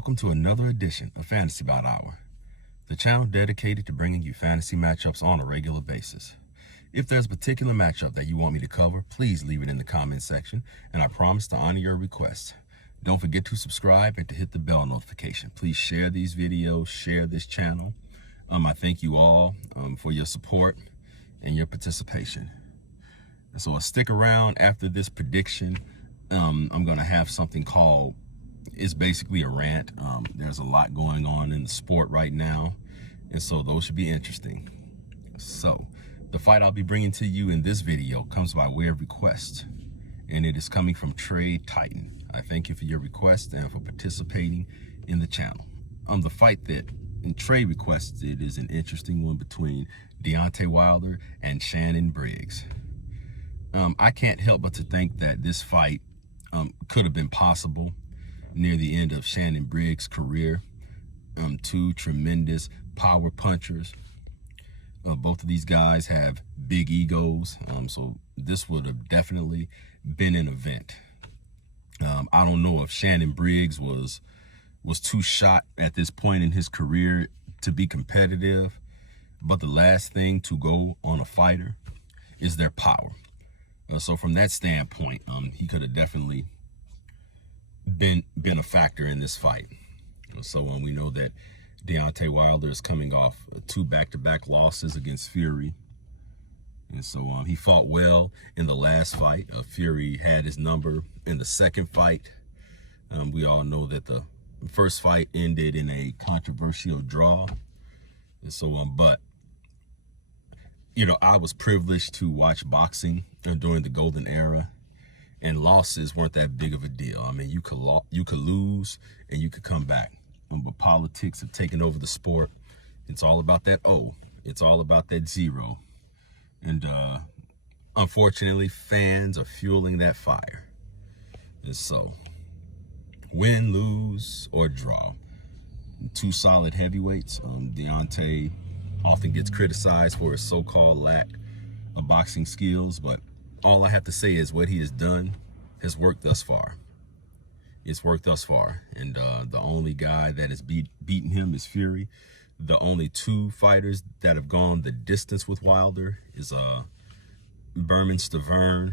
welcome to another edition of Fantasy Bout Hour, the channel dedicated to bringing you fantasy matchups on a regular basis. If there's a particular matchup that you want me to cover, please leave it in the comment section, and I promise to honor your request. Don't forget to subscribe and to hit the bell notification. Please share these videos, share this channel. I thank you all for your support and your participation. And so stick around after this prediction. I'm going to have something called, it's basically a rant. There's a lot going on in the sport right now, and so those should be interesting. So the fight I'll be bringing to you in this video comes by way of request, and it is coming from Trade Titan. I thank you for your request and for participating in the channel. The fight that Trey requested is an interesting one between Deontay Wilder and Shannon Briggs. I can't help but to think that this fight could have been possible near the end of Shannon Briggs' career. Two tremendous power punchers. Both of these guys have big egos, so this would have definitely been an event. I don't know if Shannon Briggs was too shot at this point in his career to be competitive, but the last thing to go on a fighter is their power. So from that standpoint, he could have definitely been a factor in this fight. So when we know that Deontay Wilder is coming off 2 back-to-back losses against Fury, and so he fought well in the last fight. Fury had his number in the second fight. We all know that the first fight ended in a controversial draw. And so but you know, I was privileged to watch boxing during the golden era, and losses weren't that big of a deal. I mean, you could lose and you could come back. But politics have taken over the sport. It's all about that O. It's all about that zero. And unfortunately, fans are fueling that fire. And so, win, lose, or draw. 2 solid heavyweights. Deontay often gets criticized for his so-called lack of boxing skills, but all I have to say is what he has done has worked thus far. It's worked thus far, and the only guy that has beaten him is Fury. The only 2 fighters that have gone the distance with Wilder is Berman Stavern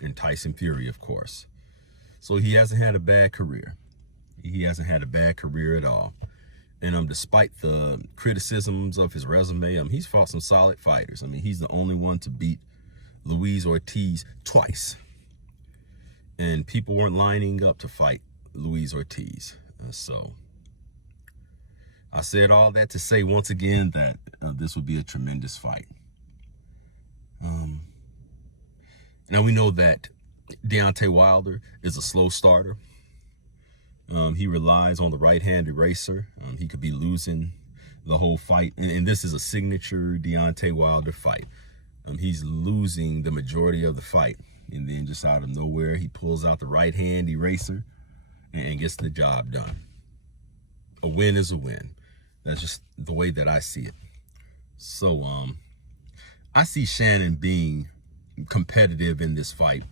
and Tyson Fury, of course. So he hasn't had a bad career. He hasn't had a bad career at all. And despite the criticisms of his resume, he's fought some solid fighters. I mean, he's the only one to beat Luis Ortiz twice. And people weren't lining up to fight Luis Ortiz. So I said all that to say once again that this would be a tremendous fight. Now we know that Deontay Wilder is a slow starter. He relies on the right-hand eraser. He could be losing the whole fight. And this is a signature Deontay Wilder fight. He's losing the majority of the fight. And then just out of nowhere, he pulls out the right-hand eraser and gets the job done. A win is a win. That's just the way that I see it. So I see Shannon being competitive in this fight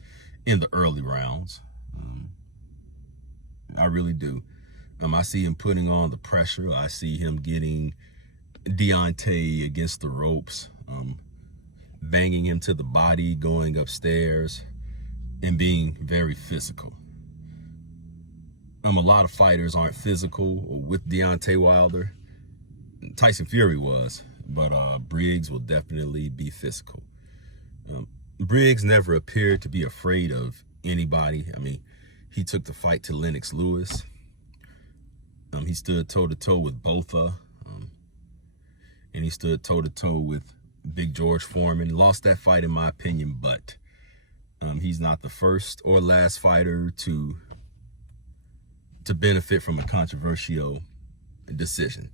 in the early rounds. I really do. I see him putting on the pressure. I see him getting Deontay against the ropes, banging him to the body, going upstairs, and being very physical. A lot of fighters aren't physical with Deontay Wilder. Tyson Fury was, but Briggs will definitely be physical. Briggs never appeared to be afraid of anybody. I mean, he took the fight to Lennox Lewis. He stood toe-to-toe with Botha, and he stood toe-to-toe with Big George Foreman. Lost that fight in my opinion, but he's not the first or last fighter to benefit from a controversial decision.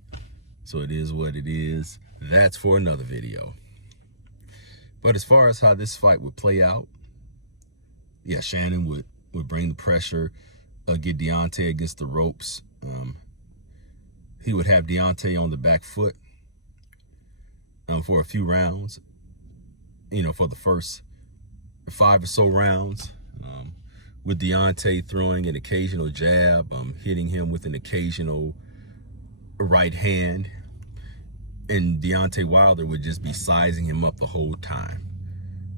So it is what it is. That's for another video. But as far as how this fight would play out, yeah, Shannon would bring the pressure, get Deontay against the ropes. He would have Deontay on the back foot for a few rounds, you know, for the first 5 or so rounds. with Deontay throwing an occasional jab, hitting him with an occasional right hand, and Deontay Wilder would just be sizing him up the whole time.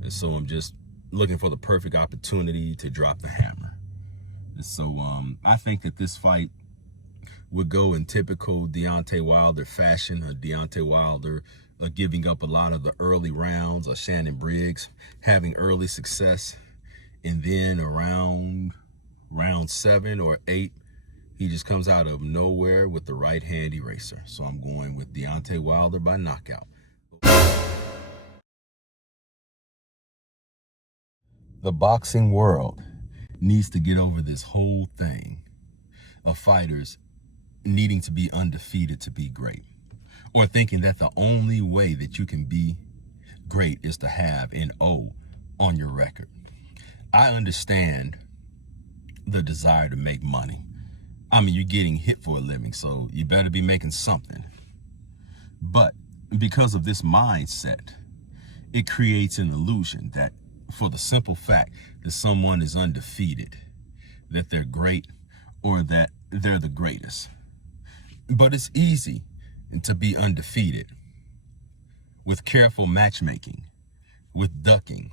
And so I'm just looking for the perfect opportunity to drop the hammer. And so I think that this fight would go in typical Deontay Wilder fashion. Deontay Wilder giving up a lot of the early rounds, Shannon Briggs having early success, and then around round 7 or 8, he just comes out of nowhere with the right hand eraser. So I'm going with Deontay Wilder by knockout. The boxing world needs to get over this whole thing of fighters needing to be undefeated to be great, or thinking that the only way that you can be great is to have an O on your record. I understand the desire to make money. I mean, you're getting hit for a living, so you better be making something. But because of this mindset, it creates an illusion that for the simple fact that someone is undefeated, that they're great or that they're the greatest. But it's easy to be undefeated with careful matchmaking, with ducking,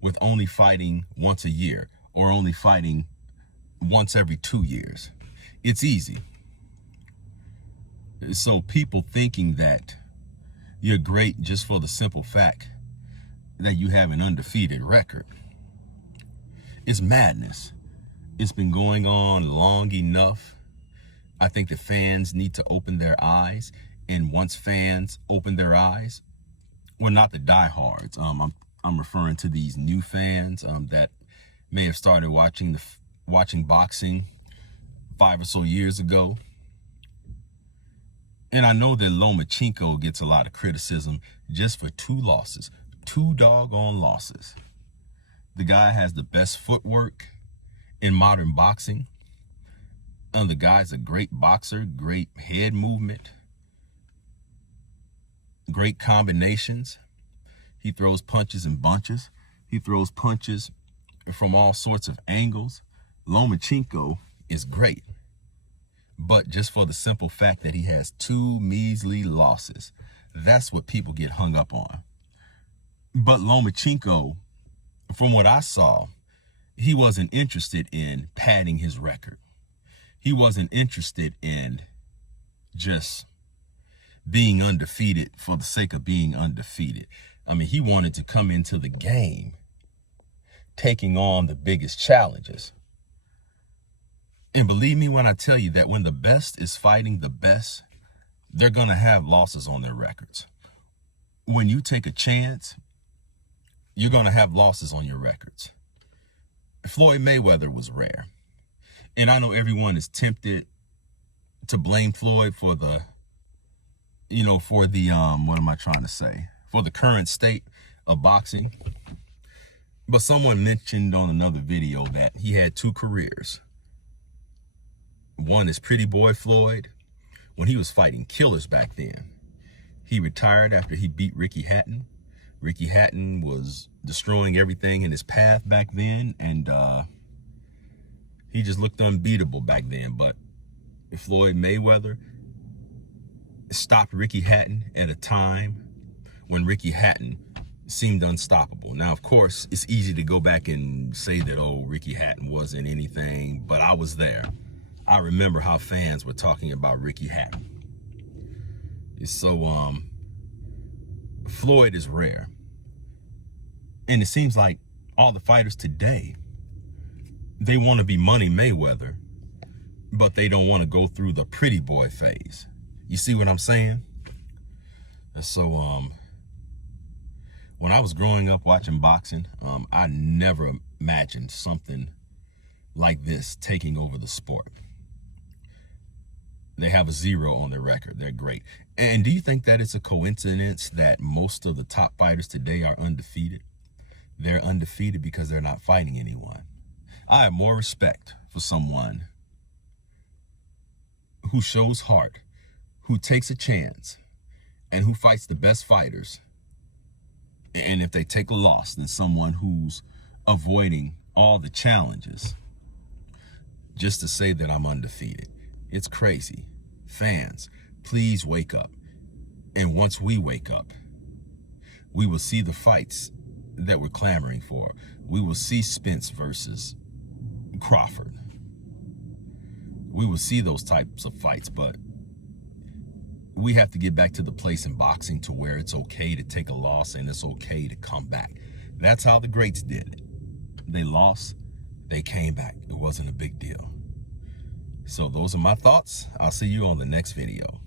with only fighting once a year or only fighting once every 2 years. It's easy. So people thinking that you're great just for the simple fact that you have an undefeated record is madness. It's been going on long enough. I think the fans need to open their eyes. And once fans open their eyes, well, not the diehards. I'm referring to these new fans that may have started watching boxing 5 or so years ago. And I know that Lomachenko gets a lot of criticism just for 2 losses, 2 doggone losses. The guy has the best footwork in modern boxing. The guy's a great boxer, great head movement, great combinations. He throws punches in bunches. He throws punches from all sorts of angles. Lomachenko is great. But just for the simple fact that he has 2 measly losses, that's what people get hung up on. But Lomachenko, from what I saw, he wasn't interested in padding his record. He wasn't interested in just being undefeated for the sake of being undefeated. I mean, he wanted to come into the game taking on the biggest challenges. And believe me when I tell you that when the best is fighting the best, they're going to have losses on their records. When you take a chance, you're going to have losses on your records. Floyd Mayweather was rare. And I know everyone is tempted to blame Floyd for the, what am I trying to say? For the current state of boxing. But someone mentioned on another video that he had 2 careers. One is Pretty Boy Floyd, when he was fighting killers back then. He retired after he beat Ricky Hatton. Ricky Hatton was destroying everything in his path back then, and he just looked unbeatable back then. But Floyd Mayweather stopped Ricky Hatton at a time when Ricky Hatton seemed unstoppable. Now, of course, it's easy to go back and say that, oh, Ricky Hatton wasn't anything, but I was there. I remember how fans were talking about Ricky Hatton. So, Floyd is rare. And it seems like all the fighters today, they want to be Money Mayweather, but they don't want to go through the pretty boy phase. You see what I'm saying? And so, when I was growing up watching boxing, I never imagined something like this taking over the sport. They have a 0 on their record. They're great. And do you think that it's a coincidence that most of the top fighters today are undefeated? They're undefeated because they're not fighting anyone. I have more respect for someone who shows heart, who takes a chance, and who fights the best fighters. And if they take a loss, than someone who's avoiding all the challenges just to say that I'm undefeated. It's crazy. Fans, please wake up. And once we wake up, we will see the fights that we're clamoring for. We will see Spence versus Crawford. We will see those types of fights, but we have to get back to the place in boxing to where it's okay to take a loss and it's okay to come back. That's how the greats did it. They lost, they came back. It wasn't a big deal. So those are my thoughts. I'll see you on the next video.